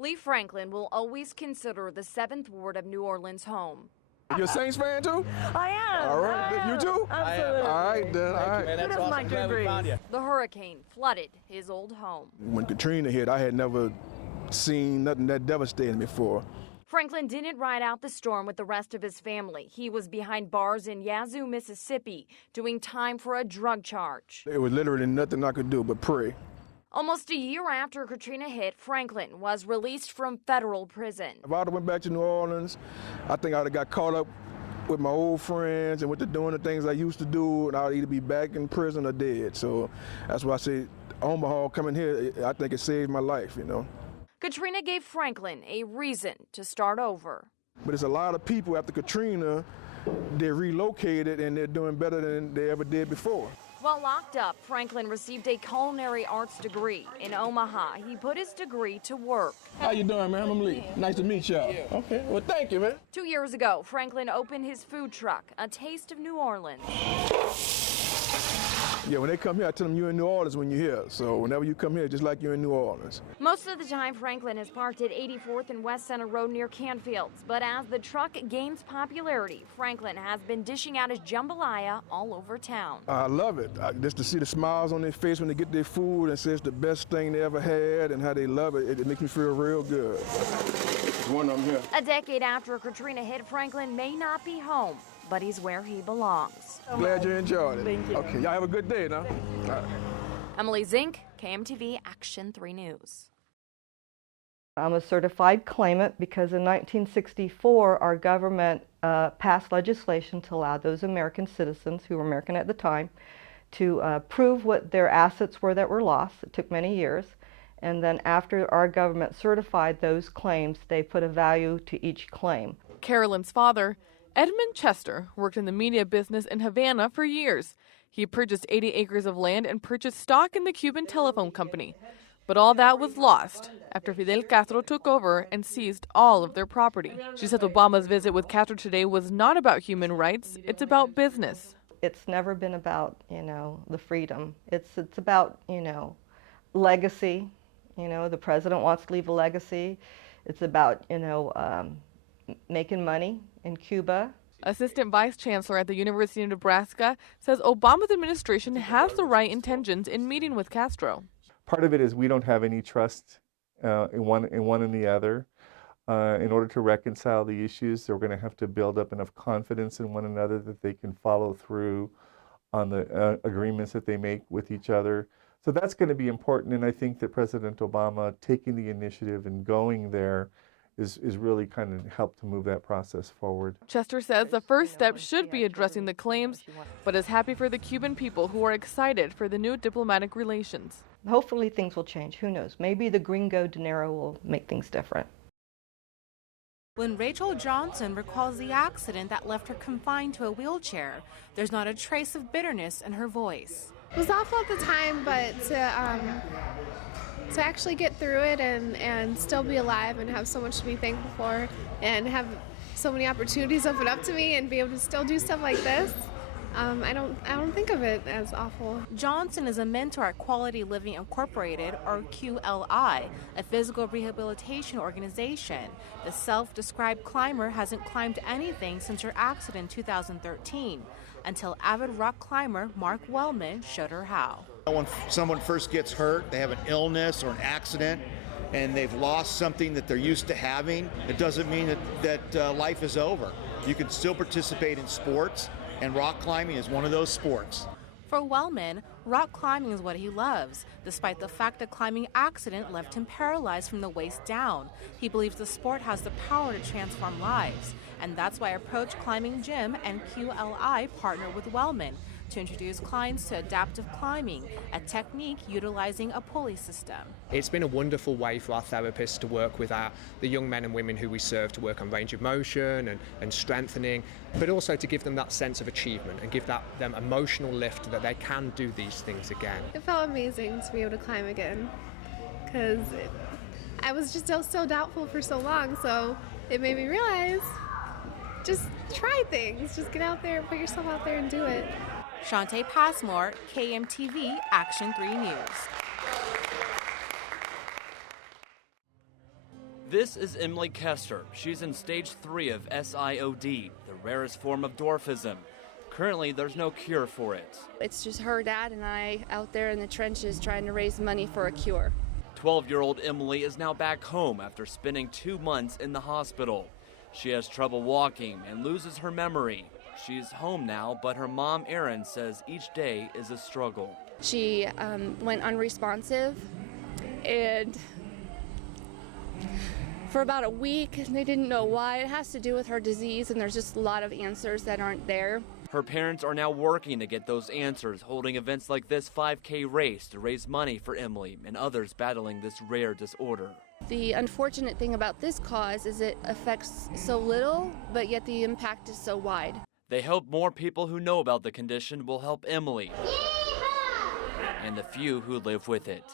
Lee Franklin will always consider the 7th Ward of New Orleans home. You're a Saints fan too? I am. All right, you too? Absolutely. All right, then. All right. Good as my good breeze. The hurricane flooded his old home. When Katrina hit, I had never seen nothing that devastating before. Franklin didn't ride out the storm with the rest of his family. He was behind bars in Yazoo, Mississippi, doing time for a drug charge. There was literally nothing I could do but pray. Almost a year after Katrina hit, Franklin was released from federal prison. If I would have went back to New Orleans, I think I would have got caught up with my old friends and with doing the things I used to do, and I would either be back in prison or dead. So that's why I say Omaha coming here, I think it saved my life, you know. Katrina gave Franklin a reason to start over. But it's a lot of people after Katrina, they relocated and they're doing better than they ever did before. While locked up, Franklin received a culinary arts degree. In Omaha, he put his degree to work. How you doing, man? I'm Lee. Nice to meet y'all. Okay, well, thank you, man. 2 years ago, Franklin opened his food truck, A Taste of New Orleans. Yeah, when they come here, I tell them you're in New Orleans when you're here. So whenever you come here, just like you're in New Orleans. Most of the time, Franklin is parked at 84th and West Center Road near Canfields. But as the truck gains popularity, Franklin has been dishing out his jambalaya all over town. I love it. Just to see the smiles on their face when they get their food and say it's the best thing they ever had and how they love it, it makes me feel real good. There's one of them here. A decade after Katrina hit, Franklin may not be home, but he's where he belongs. Glad you enjoyed it. Thank you. Okay, y'all have a good day now. All right. Emily Zink, KMTV Action 3 News. I'm a certified claimant because in 1964 our government passed legislation to allow those American citizens who were American at the time to prove what their assets were that were lost. It took many years. And then after our government certified those claims, they put a value to each claim. Carolyn's father, Edmund Chester, worked in the media business in Havana for years. He purchased 80 acres of land and purchased stock in the Cuban telephone company. But all that was lost after Fidel Castro took over and seized all of their property. She says Obama's visit with Castro today was not about human rights, it's about business. It's never been about, the freedom. It's about, legacy. The president wants to leave a legacy. It's about, making money in Cuba. Assistant Vice Chancellor at the University of Nebraska says Obama's administration has the right intentions in meeting with Castro. Part of it is we don't have any trust in one and the other. In order to reconcile the issues, they're going to have to build up enough confidence in one another that they can follow through on the agreements that they make with each other. So that's going to be important, and I think that President Obama taking the initiative and going there is really kind of helped to move that process forward. Chester says the first step should be addressing the claims, but is happy for the Cuban people who are excited for the new diplomatic relations. Hopefully things will change. Who knows? Maybe the gringo dinero will make things different. When Rachel Johnson recalls the accident that left her confined to a wheelchair, there's not a trace of bitterness in her voice. It was awful at the time, but to actually get through it and still be alive and have so much to be thankful for and have so many opportunities open up to me and be able to still do stuff like this, I don't think of it as awful. Johnson is a mentor at Quality Living Incorporated, or QLI, a physical rehabilitation organization. The self-described climber hasn't climbed anything since her accident in 2013, until avid rock climber Mark Wellman showed her how. When someone first gets hurt, they have an illness or an accident, and they've lost something that they're used to having, it doesn't mean that life is over. You can still participate in sports, and rock climbing is one of those sports. For Wellman, rock climbing is what he loves, despite the fact the climbing accident left him paralyzed from the waist down. He believes the sport has the power to transform lives, and that's why Approach Climbing Gym and QLI partner with Wellman to introduce clients to adaptive climbing, a technique utilizing a pulley system. It's been a wonderful way for our therapists to work with the young men and women who we serve to work on range of motion and strengthening, but also to give them that sense of achievement and give them emotional lift that they can do these things again. It felt amazing to be able to climb again because I was just so doubtful for so long, so it made me realize just try things, just get out there, put yourself out there and do it. Shantae Passmore, KMTV Action 3 News. This is Emily Kester. She's in stage 3 of SIOD, the rarest form of dwarfism. Currently, there's no cure for it. It's just her dad and I out there in the trenches trying to raise money for a cure. 12-year-old Emily is now back home after spending 2 months in the hospital. She has trouble walking and loses her memory. She's home now, but her mom, Erin, says each day is a struggle. She went unresponsive, and for about a week, they didn't know why. It has to do with her disease, and there's just a lot of answers that aren't there. Her parents are now working to get those answers, holding events like this 5K race to raise money for Emily and others battling this rare disorder. The unfortunate thing about this cause is it affects so little, but yet the impact is so wide. They hope more people who know about the condition will help Emily and the few who live with it.